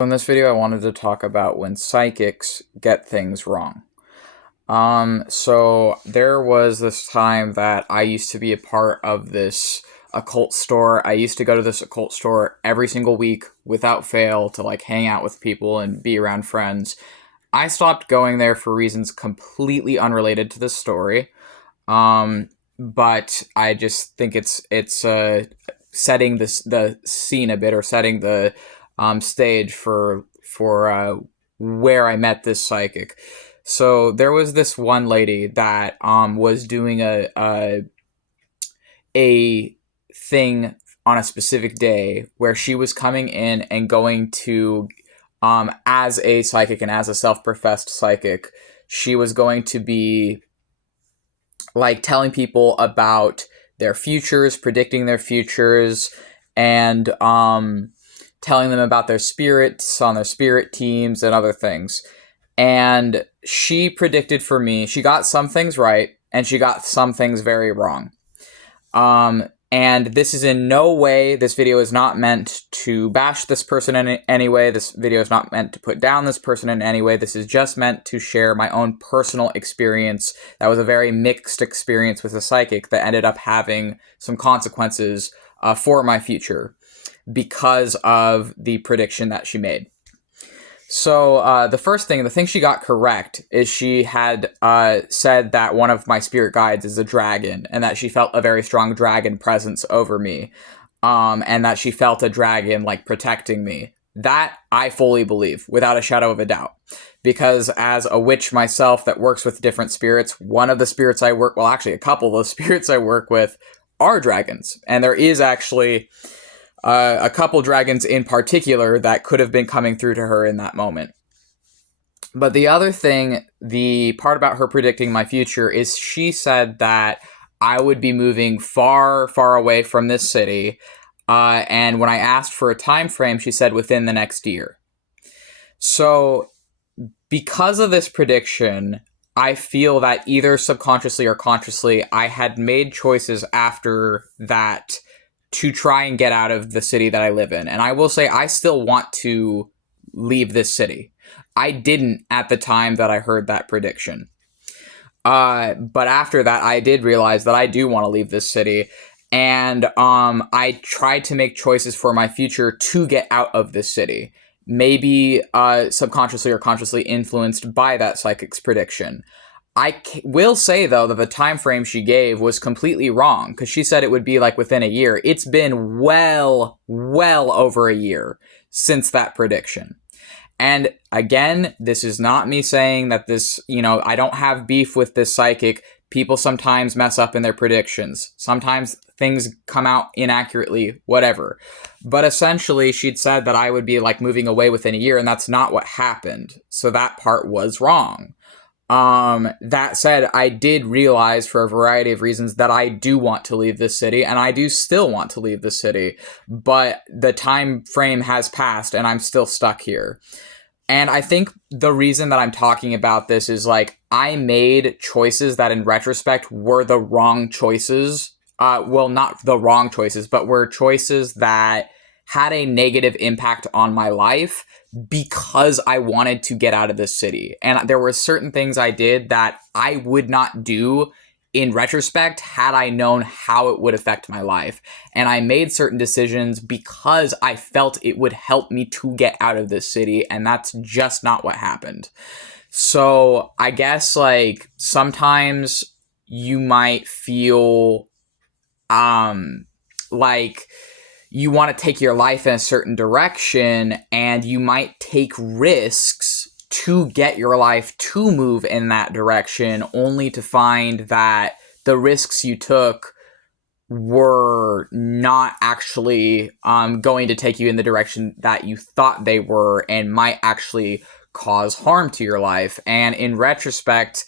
In this video, I wanted to talk about when psychics get things wrong. So there was this time that I used to be a part of this occult store. I used to go to this occult store every single week without fail to like hang out with people and be around friends. I stopped going there for reasons completely unrelated to this story. But I just think it's setting the scene a bit, or setting the stage for where I met this psychic. So there was this one lady that was doing a thing on a specific day where she was coming in and going to, as a psychic and as a self-professed psychic, she was going to be like telling people about their futures, predicting their futures, and telling them about their spirits on their spirit teams and other things. And she predicted for me, she got some things right and she got some things very wrong. And this is in no way, this video is not meant to bash this person in any way. This video is not meant to put down this person in any way. This is just meant to share my own personal experience. That was a very mixed experience with a psychic that ended up having some consequences for my future because of the prediction that she made. So the thing she got correct is she had said that one of my spirit guides is a dragon, and that she felt a very strong dragon presence over me, and that she felt a dragon like protecting me. That I fully believe, without a shadow of a doubt, because as a witch myself that works with different spirits, one of the spirits I work, well, actually a couple of the spirits I work with are dragons, and there is actually a couple dragons in particular that could have been coming through to her in that moment. But the other thing, the part about her predicting my future, is she said that I would be moving far, far away from this city. And when I asked for a time frame, she said within the next year. So because of this prediction, I feel that either subconsciously or consciously, I had made choices after that to try and get out of the city that I live in. And I will say I still want to leave this city. I didn't at the time that I heard that prediction. But after that, I did realize that I do want to leave this city. And I tried to make choices for my future to get out of this city. Maybe subconsciously or consciously influenced by that psychic's prediction. Will say, though, that the time frame she gave was completely wrong, because she said it would be like within a year. It's been well over a year since that prediction. And again, this is not me saying that this, I don't have beef with this psychic. People sometimes mess up in their predictions. Sometimes things come out inaccurately, whatever. But essentially, she'd said that I would be like moving away within a year, and that's not what happened. So that part was wrong. That said, I did realize for a variety of reasons that I do want to leave this city, and I do still want to leave the city, but the time frame has passed and I'm still stuck here. And I think the reason that I'm talking about this is like, I made choices that in retrospect were the wrong choices. Well, not the wrong choices, but were choices that had a negative impact on my life because I wanted to get out of this city. And there were certain things I did that I would not do in retrospect had I known how it would affect my life. And I made certain decisions because I felt it would help me to get out of this city, and that's just not what happened. So I guess like sometimes you might feel like you want to take your life in a certain direction, and you might take risks to get your life to move in that direction, only to find that the risks you took were not actually going to take you in the direction that you thought they were, and might actually cause harm to your life. And in retrospect,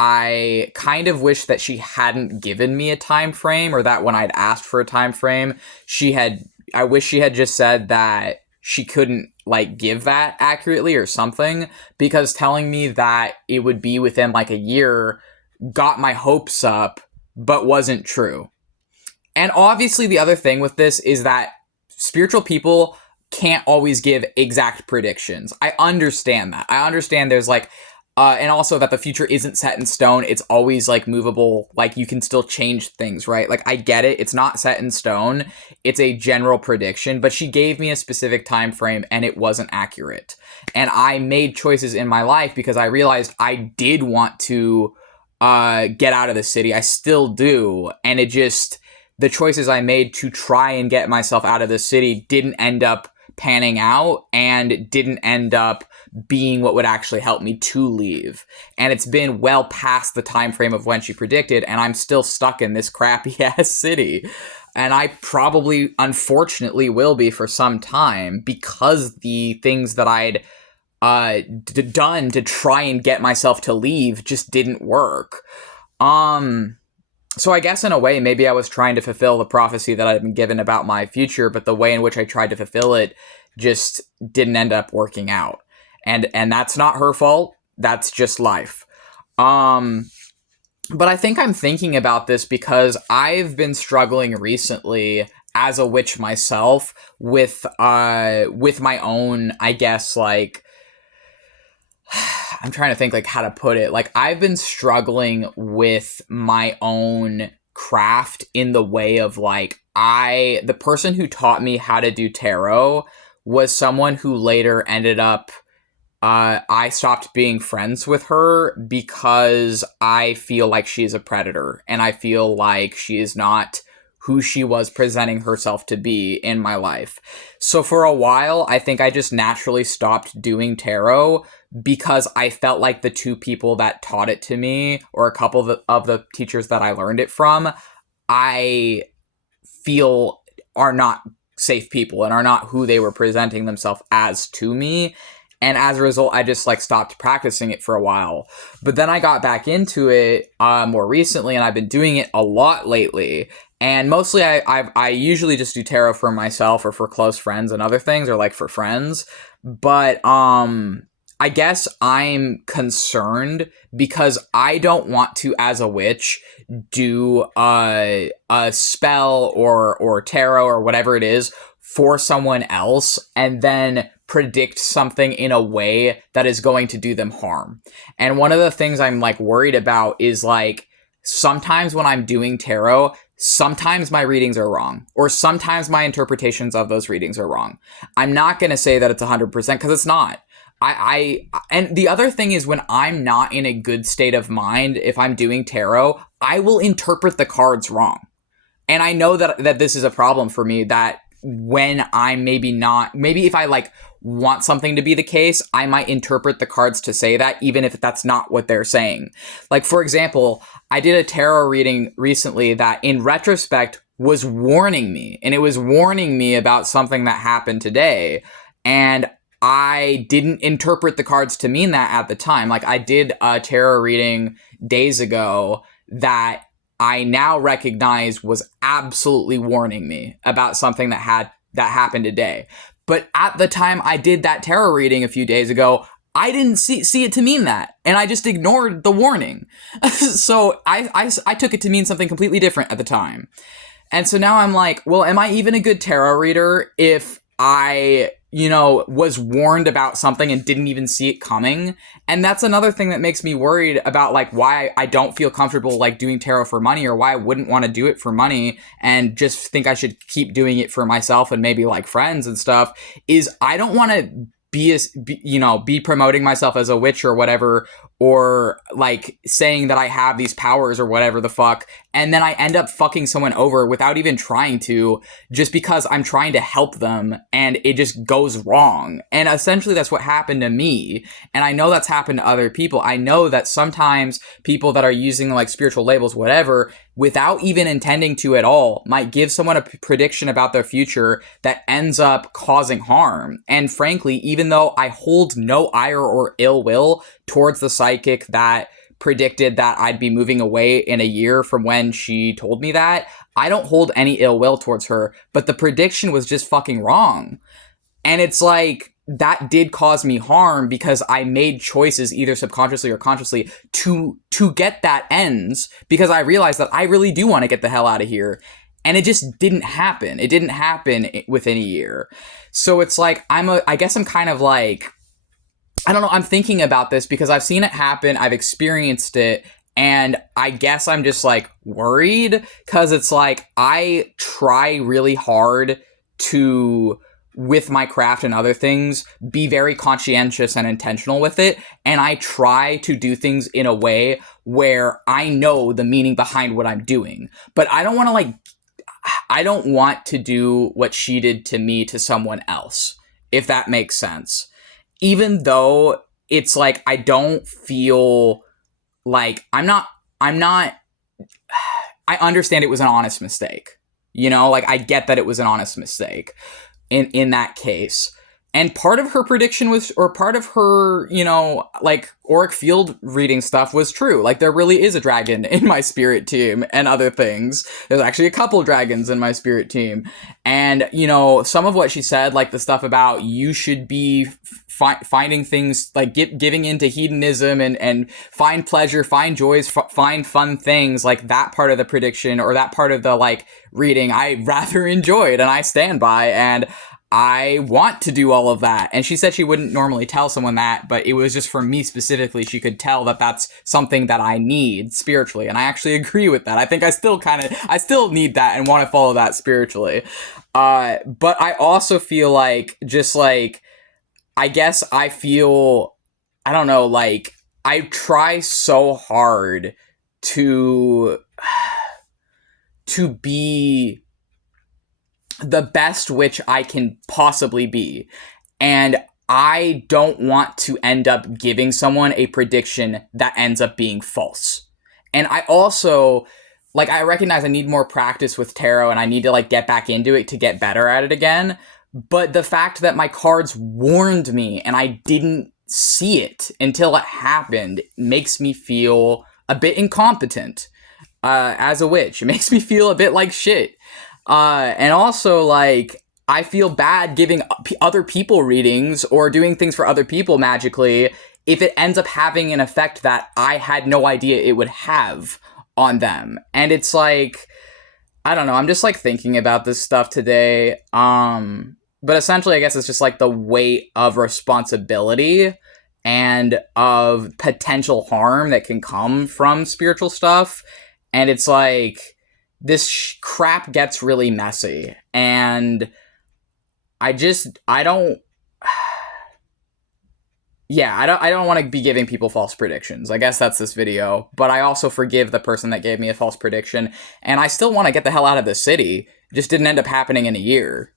I kind of wish that she hadn't given me a time frame, or that when I'd asked for a time frame, I wish she had just said that she couldn't like give that accurately or something, because telling me that it would be within like a year got my hopes up, but wasn't true. And obviously the other thing with this is that spiritual people can't always give exact predictions. I understand that. I understand there's like, and also that the future isn't set in stone. It's always like movable. Like you can still change things, right? Like I get it. It's not set in stone. It's a general prediction, but she gave me a specific time frame and it wasn't accurate. And I made choices in my life because I realized I did want to get out of the city. I still do. And it just, the choices I made to try and get myself out of the city didn't end up panning out and didn't end up being what would actually help me to leave. And it's been well past the time frame of when she predicted, and I'm still stuck in this crappy ass city. And I probably, unfortunately, will be for some time because the things that I'd done to try and get myself to leave just didn't work. So I guess in a way, maybe I was trying to fulfill the prophecy that I'd been given about my future, but the way in which I tried to fulfill it just didn't end up working out. And that's not her fault. That's just life. But I think I'm thinking about this because I've been struggling recently as a witch myself with my own, I guess, like, I'm trying to think like how to put it. Like I've been struggling with my own craft in the way of like, the person who taught me how to do tarot was someone who later ended up, I stopped being friends with her because I feel like she is a predator and I feel like she is not who she was presenting herself to be in my life. So for a while, I think I just naturally stopped doing tarot because I felt like the two people that taught it to me, or a couple of the teachers that I learned it from, I feel are not safe people and are not who they were presenting themselves as to me. And as a result, I just like stopped practicing it for a while. But then I got back into it more recently, and I've been doing it a lot lately. And mostly I usually just do tarot for myself or for close friends and other things, or like for friends. But I guess I'm concerned because I don't want to, as a witch, do a spell or tarot or whatever it is for someone else and then predict something in a way that is going to do them harm. And one of the things I'm like worried about is like sometimes when I'm doing tarot, sometimes my readings are wrong, or sometimes my interpretations of those readings are wrong. I'm not going to say that it's 100% because it's not. And the other thing is when I'm not in a good state of mind, if I'm doing tarot, I will interpret the cards wrong. And I know that this is a problem for me, that when I'm maybe if I like want something to be the case, I might interpret the cards to say that, even if that's not what they're saying. Like, for example, I did a tarot reading recently that in retrospect was warning me, and it was warning me about something that happened today. And I didn't interpret the cards to mean that at the time. Like I did a tarot reading days ago that I now recognize was absolutely warning me about something that happened today. But at the time I did that tarot reading a few days ago, I didn't see it to mean that, and I just ignored the warning. So I took it to mean something completely different at the time. And so now I'm like, well, am I even a good tarot reader if I, was warned about something and didn't even see it coming? And that's another thing that makes me worried about like why I don't feel comfortable like doing tarot for money, or why I wouldn't want to do it for money and just think I should keep doing it for myself and maybe like friends and stuff, is I don't want to be promoting myself as a witch or whatever, or like saying that I have these powers or whatever the fuck, and then I end up fucking someone over without even trying to, just because I'm trying to help them and it just goes wrong. And essentially that's what happened to me, and I know that's happened to other people. I know that sometimes people that are using like spiritual labels, whatever, without even intending to at all, might give someone a prediction about their future that ends up causing harm. And frankly, even though I hold no ire or ill will towards the psychic that predicted that I'd be moving away in a year from when she told me that, I don't hold any ill will towards her, but the prediction was just fucking wrong. And it's like, that did cause me harm because I made choices either subconsciously or consciously to get that ends, because I realized that I really do want to get the hell out of here. And it just didn't happen. It didn't happen within a year. So it's like, I guess I'm kind of like, I don't know, I'm thinking about this because I've seen it happen, I've experienced it, and I guess I'm just like worried because it's like I try really hard to, with my craft and other things, be very conscientious and intentional with it. And I try to do things in a way where I know the meaning behind what I'm doing. But I don't want to do what she did to me to someone else, if that makes sense. Even though it's like, I don't feel like I understand it was an honest mistake. Like, I get that it was an honest mistake in that case. And part of her prediction was, or part of her, like, auric field reading stuff was true. Like, there really is a dragon in my spirit team and other things. There's actually a couple dragons in my spirit team. And, some of what she said, like the stuff about you should be finding things, like giving into hedonism and find pleasure, find joys, find fun things, like that part of the prediction, or that part of the, like, reading, I rather enjoyed and I stand by, and I want to do all of that. And she said she wouldn't normally tell someone that, but it was just for me specifically. She could tell that that's something that I need spiritually. And I actually agree with that. I think I still need that and want to follow that spiritually. But I also feel like, just like, I guess I feel, I don't know, like, I try so hard to be the best which I can possibly be. And I don't want to end up giving someone a prediction that ends up being false. And I also, like, I recognize I need more practice with tarot and I need to, like, get back into it to get better at it again. But the fact that my cards warned me and I didn't see it until it happened makes me feel a bit incompetent as a witch. It makes me feel a bit like shit. And also, like, I feel bad giving other people readings or doing things for other people magically if it ends up having an effect that I had no idea it would have on them. And it's like, I don't know, I'm just, like, thinking about this stuff today. But essentially, I guess it's just, like, the weight of responsibility and of potential harm that can come from spiritual stuff. And it's like, this crap gets really messy, and I don't want to be giving people false predictions. I guess that's this video, but I also forgive the person that gave me a false prediction, and I still want to get the hell out of the city. It just didn't end up happening in a year.